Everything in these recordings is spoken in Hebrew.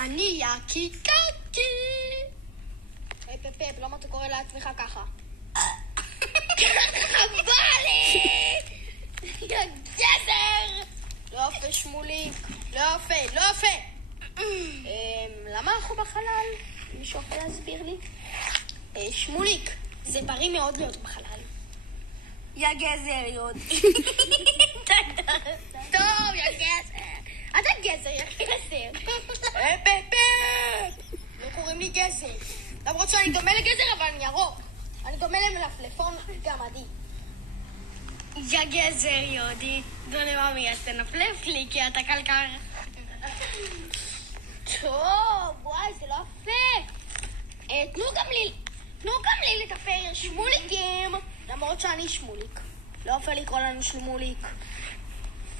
אני יקי קקי. היי פפפ, למה אתה קורא לעצמך ככה? חבל לי! יא גזר! לא יפה שמוליק, לא יפה, לא יפה! למה אנחנו בחלל? מישהו יכול להסביר לי? שמוליק, זה בריא מאוד להיות בחלל. יא גזר, יוד. טוב, יא גזר. אתה גזר, יא גזר. פפפ! לא קוראים לי גזר. למרות שאני דומה לגזר, אבל אני ירוק. אני דומה למלפלפון גמדי. יא גזר, יודי. דולי ממי, אז תנפלף לי, כי אתה קלקר. טוב, וואי, זה לא יפה. תנו גם לי לתפר שמוליקים. למרות שאני שמוליק. לא יפה לקרוא לנו שמוליק.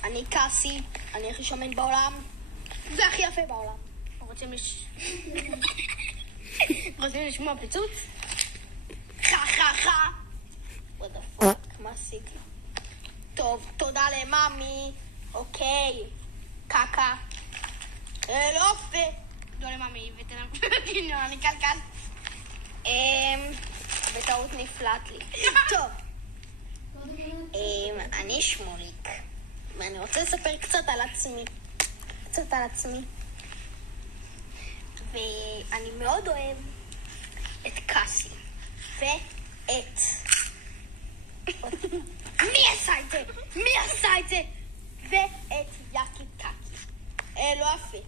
אני קאסי, אני הכי שמן בעולם. זה הכי יפה בעולם. רוצים לשמוע פיצוץ? חה. what the fuck, מה עשית לי? טוב, תודה למאמי. אוקיי, קקה. לא יפה. דולי ממי, ותנפלף, אני קלקל. בטעות נפלט לי. טוב. אני שמוליק. ואני רוצה לספר קצת על עצמי. ואני מאוד אוהב את קאסי. ואת... מי עשה את זה? ואת יקי קקי. לא יפה.